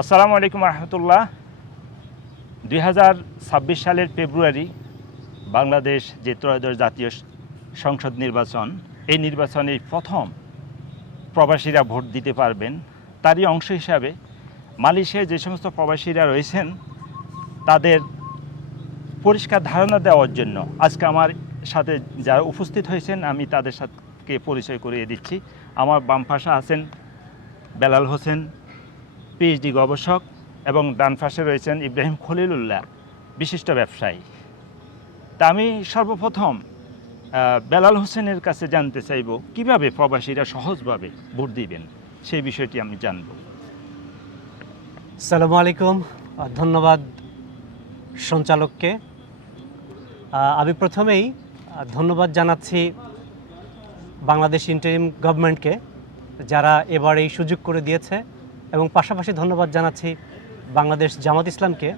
আসসালামু আলাইকুম রহমতুল্লাহ। 2026 সালের ফেব্রুয়ারি বাংলাদেশ যে ত্রয়োদশ জাতীয় সংসদ নির্বাচন, এই নির্বাচনে প্রথম প্রবাসীরা ভোট দিতে পারবেন। তারই অংশ হিসাবে মালয়েশিয়ায় যে সমস্ত প্রবাসীরা রয়েছেন তাদের পরিষ্কার ধারণা দেওয়ার জন্য আজকে আমার সাথে যারা উপস্থিত হয়েছেন আমি তাদের সাথে পরিচয় করিয়ে দিচ্ছি। আমার বাম পাশে আছেন বেলাল হোসেন, পিএইচডি গবেষক, এবং ডান পাশে রয়েছেন ইব্রাহিম খলিলুল্লাহ, বিশিষ্ট ব্যবসায়ী। তা আমি সর্বপ্রথম বেলাল হোসেনের কাছে জানতে চাইব কিভাবে প্রবাসীরা সহজভাবে ভোট দিবেন, সেই বিষয়টি আমি জানব। আসসালামু আলাইকুম, ধন্যবাদ সঞ্চালককে। আমি প্রথমেই ধন্যবাদ জানাচ্ছি বাংলাদেশ ইন্টারিম গভর্নমেন্টকে যারা এবার এই সুযোগ করে দিয়েছে, এবং পাশাপাশি ধন্যবাদ জানাচ্ছি বাংলাদেশ জামাত ইসলামকে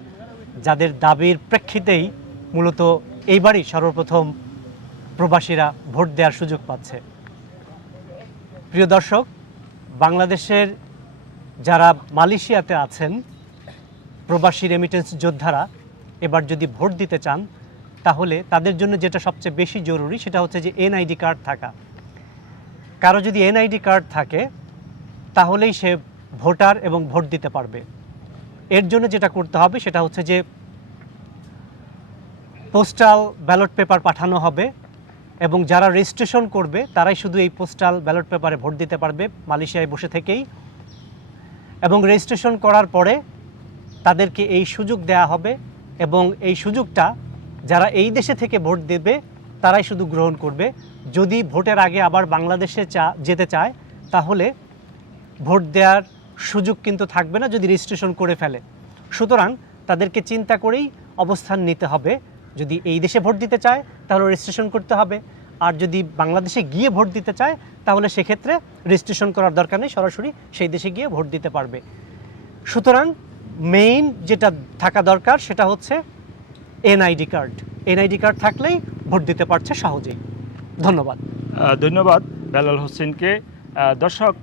যাদের দাবির প্রেক্ষিতেই মূলত এইবারই সর্বপ্রথম প্রবাসীরা ভোট দেওয়ার সুযোগ পাচ্ছে। প্রিয় দর্শক, বাংলাদেশের যারা মালয়েশিয়াতে আছেন প্রবাসী রেমিটেন্স যোদ্ধারা এবার যদি ভোট দিতে চান তাহলে তাদের জন্য যেটা সবচেয়ে বেশি জরুরি সেটা হচ্ছে যে এনআইডি কার্ড থাকা। কারো যদি এনআইডি কার্ড থাকে তাহলেই সে ভোটার এবং ভোট দিতে পারবে। এর জন্য যেটা করতে হবে সেটা হচ্ছে যে পোস্টাল ব্যালট পেপার পাঠানো হবে, এবং যারা রেজিস্ট্রেশন করবে তারাই শুধু এই পোস্টাল ব্যালট পেপারে ভোট দিতে পারবে মালয়েশিয়ায় বসে থেকেই। এবং রেজিস্ট্রেশন করার পরে তাদেরকে এই সুযোগ দেয়া হবে, এবং এই সুযোগটা যারা এই দেশে থেকে ভোট দেবে তারাই শুধু গ্রহণ করবে। যদি ভোটের আগে আবার বাংলাদেশে যেতে চায় তাহলে ভোট দেওয়ার সুযোগ কিন্তু থাকবে না যদি রেজিস্ট্রেশন করে ফেলে। সুতরাং তাদেরকে চিন্তা করেই অবস্থান নিতে হবে। যদি এই দেশে ভোট দিতে চায় তাহলে রেজিস্ট্রেশন করতে হবে, আর যদি বাংলাদেশে গিয়ে ভোট দিতে চায় তাহলে সেক্ষেত্রে রেজিস্ট্রেশন করার দরকার নেই, সরাসরি সেই দেশে গিয়ে ভোট দিতে পারবে। সুতরাং মেইন যেটা থাকা দরকার সেটা হচ্ছে এনআইডি কার্ড। এনআইডি কার্ড থাকলেই ভোট দিতে পারছে সহজেই। ধন্যবাদ। ধন্যবাদ বেলাল হোসেনকে। দর্শক,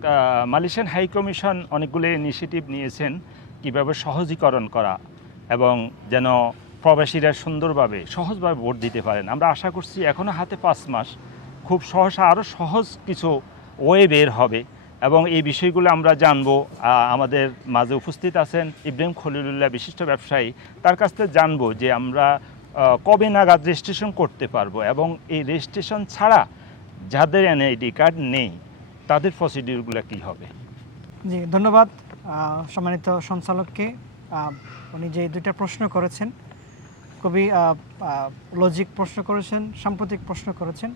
মালয়েশিয়ান হাই কমিশন অনেকগুলো ইনিশিয়েটিভ নিয়েছেন কীভাবে সহজীকরণ করা এবং যেন প্রবাসীরা সুন্দরভাবে সহজভাবে ভোট দিতে পারেন। আমরা আশা করছি এখনও হাতে 5 মাস, খুব সহসা আরও সহজ কিছু ওয়ে বের হবে, এবং এই বিষয়গুলো আমরা জানবো। আমাদের মাঝে উপস্থিত আছেন ইব্রাহিম খলিলুল্লাহ, বিশিষ্ট ব্যবসায়ী। তার কাছ থেকে জানবো যে আমরা কবে নাগাদ রেজিস্ট্রেশন করতে পারবো, এবং এই রেজিস্ট্রেশন ছাড়া যাদের এনআইডি কার্ড নেই তাদের প্রসিডিউরগুলো কী হবে। জি, ধন্যবাদ সম্মানিত সঞ্চালককে। উনি যে দুইটা প্রশ্ন করেছেন খুবই লজিক প্রশ্ন করেছেন, সাম্প্রতিক প্রশ্ন করেছেন।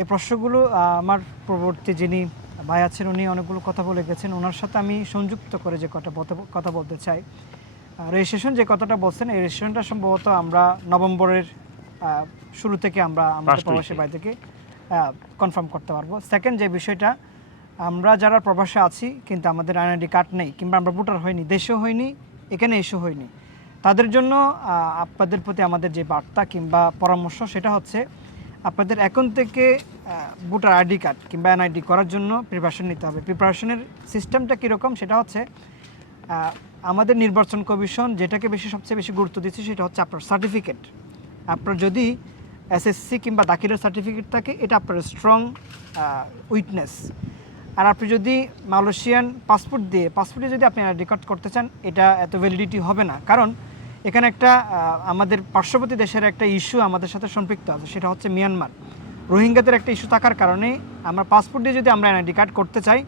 এই প্রশ্নগুলো আমার পূর্ববর্তী যিনি ভাই আছেন উনি অনেকগুলো কথা বলে গেছেন, ওনার সাথে আমি সংযুক্ত করে যে কথা বলতে চাই। রেজিস্ট্রেশন যে কথাটা বলছেন, এই রেজিস্ট্রেশনটা সম্ভবত আমরা নভেম্বরের শুরু থেকে আমরা আমাদের প্রবাসী ভাই থেকে কনফার্ম করতে পারবো। সেকেন্ড যে বিষয়টা, আমরা যারা প্রবাসে আছি কিন্তু আমাদের এনআইডি কার্ড নেই, কিংবা আমরা ভোটার হয়নি, দেশেও হয়নি, এখানে এসেও হয়নি, তাদের জন্য আপনাদের প্রতি আমাদের যে বার্তা কিংবা পরামর্শ সেটা হচ্ছে আপনাদের এখন থেকে ভোটার আইডি কার্ড কিংবা এনআইডি করার জন্য প্রিপারেশন নিতে হবে। প্রিপারেশনের সিস্টেমটা কীরকম সেটা হচ্ছে আমাদের নির্বাচন কমিশন যেটাকে সবচেয়ে বেশি গুরুত্ব দিচ্ছে সেটা হচ্ছে আপনার সার্টিফিকেট। আপনার যদি এসএসসি কিংবা দাখিলের সার্টিফিকেট থাকে এটা আপনার স্ট্রং উইটনেস। আর আপনি যদি মালয়েশিয়ান পাসপোর্টে যদি আপনি এনআইডি কার্ড করতে চান এটা এত ভ্যালিডিটি হবে না, কারণ এখানে একটা আমাদের পার্শ্ববর্তী দেশের একটা ইস্যু আমাদের সাথে সম্পৃক্ত আছে, সেটা হচ্ছে মিয়ানমার। রোহিঙ্গাদের একটা ইস্যু থাকার কারণে আমরা পাসপোর্ট দিয়ে যদি আমরা এনআইডি কার্ড করতে চাই,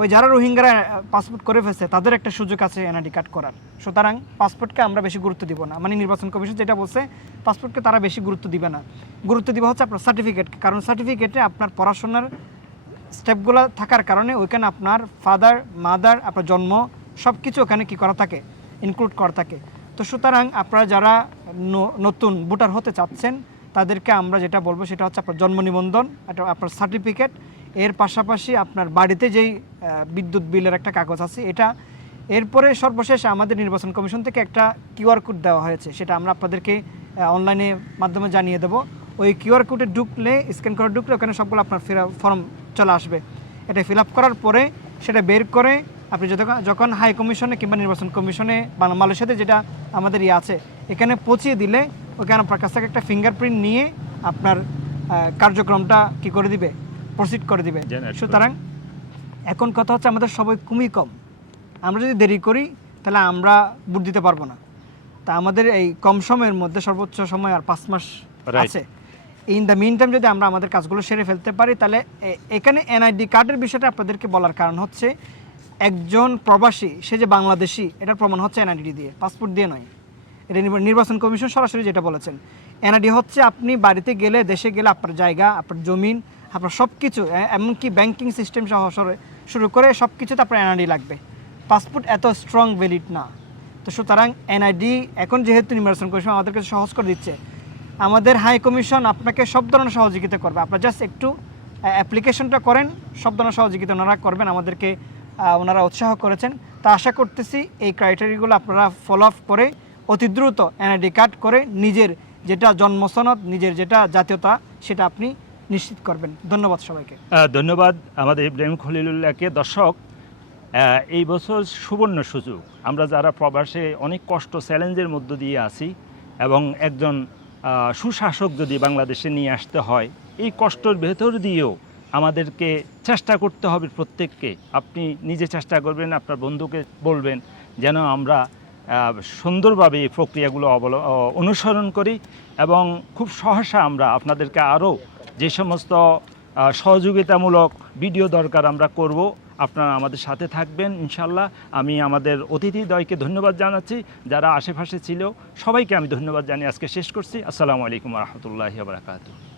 ওই যারা রোহিঙ্গারা পাসপোর্ট করে ফেলছে তাদের একটা সুযোগ আছে এনআইডি কার্ড করার। সুতরাং পাসপোর্টকে আমরা বেশি গুরুত্ব দিব না, মানে নির্বাচন কমিশন যেটা বলছে পাসপোর্টকে তারা বেশি গুরুত্ব দিবে না, গুরুত্ব দিবে হচ্ছে আপনার সার্টিফিকেটকে। কারণ সার্টিফিকেটে আপনার পড়াশোনার স্টেপগুলো থাকার কারণে ওইখানে আপনার ফাদার মাদার, আপনার জন্ম সব কিছু ওখানে কী করা থাকে, ইনক্লুড করা থাকে। তো সুতরাং আপনারা যারা নতুন ভোটার হতে চাচ্ছেন তাদেরকে আমরা যেটা বলবো সেটা হচ্ছে আপনার জন্ম নিবন্ধন, আপনার সার্টিফিকেট, এর পাশাপাশি আপনার বাড়িতে যেই বিদ্যুৎ বিলের একটা কাগজ আছে এটা। এরপরে সর্বশেষ আমাদের নির্বাচন কমিশন থেকে একটা কিউআর কোড দেওয়া হয়েছে, সেটা আমরা আপনাদেরকে অনলাইনে মাধ্যমে জানিয়ে দেবো। ওই কিউআর কোডে ঢুকলে, স্ক্যান করে ঢুকলে ওখানে সবগুলো আপনার ফর্ম চলে আসবে। এটা ফিল আপ করার পরে সেটা বের করে আপনি যখন হাই কমিশনে কিংবা নির্বাচন কমিশনে মালয়েশিয়াতে যেটা আমাদের আছে এখানে পৌঁছিয়ে দিলে ওখানে আপনার কাছ থেকে একটা ফিঙ্গারপ্রিন্ট নিয়ে আপনার কার্যক্রমটা কি করে দিবে, প্রসিড করে দিবে। সুতরাং এখন কথা হচ্ছে আমাদের সবাই খুবই কম, আমরা যদি দেরি করি তাহলে আমরা ভোট দিতে পারবো না। তা আমাদের এই কম সময়ের মধ্যে সর্বোচ্চ সময় আর 5 মাস আছে, ইন দ্য মিন টাইম যদি আমরা আমাদের কাজগুলো সেরে ফেলতে পারি তাহলে এখানে এনআইডি কার্ডের বিষয়টা আপনাদেরকে বলার কারণ হচ্ছে একজন প্রবাসী সে যে বাংলাদেশি এটার প্রমাণ হচ্ছে এনআইডি দিয়ে, পাসপোর্ট দিয়ে নয়। এটা নির্বাচন কমিশন সরাসরি যেটা বলেছেন, এনআইডি হচ্ছে আপনি বাড়িতে গেলে দেশে গেলে আপনার জায়গা, আপনার জমিন, আপনার সব কিছু, এমনকি ব্যাংকিং সিস্টেম সহ শুরু করে সব কিছুতে আপনার এনআইডি লাগবে। পাসপোর্ট এত স্ট্রং ভ্যালিড না। তো সুতরাং এনআইডি এখন যেহেতু নির্বাচন কমিশন আমাদেরকে সহজ করে দিচ্ছে, আমাদের হাই কমিশন আপনাকে সব ধরনের সহযোগিতা করবে। আপনারা জাস্ট একটু অ্যাপ্লিকেশনটা করেন, সব ধরনের সহযোগিতা ওনারা করবেন, আমাদেরকে ওনারা উৎসাহ করেছেন। তা আশা করতেছি এই ক্রাইটেরিয়াগুলো আপনারা ফলো আপ করে অতি দ্রুত এনআইডি কার্ড করে নিজের যেটা জন্মসনদ, নিজের যেটা জাতীয়তা সেটা আপনি নিশ্চিত করবেন। ধন্যবাদ সবাইকে। ধন্যবাদ আমাদের ইব্রাহিম খলিলুল্লাহকে। দর্শক, এই বছর সুবর্ণ সুযোগ, আমরা যারা প্রবাসে অনেক কষ্ট চ্যালেঞ্জের মধ্য দিয়ে আছি এবং একজন সুশাসক যদি বাংলাদেশে নিয়ে আসতে হয়, এই কষ্টের ভেতর দিয়েও আমাদেরকে চেষ্টা করতে হবে প্রত্যেককে। আপনি নিজে চেষ্টা করবেন, আপনার বন্ধুকে বলবেন যেন আমরা সুন্দরভাবে এই প্রক্রিয়াগুলো অনুসরণ করি এবং খুব সহসা আমরা আপনাদেরকে আরও যে সমস্ত সহযোগিতামূলক ভিডিও দরকার আমরা করব। আপনারা আমাদের সাথে থাকবেন ইনশাল্লাহ। আমি আমাদের অতিথিদ্বয়কে ধন্যবাদ জানাচ্ছি, যারা আশেপাশে ছিল সবাইকে আমি ধন্যবাদ জানিয়ে আজকে শেষ করছি। আসসালামু আলাইকুম ওয়া রাহমাতুল্লাহি ওয়া বারাকাতুহু।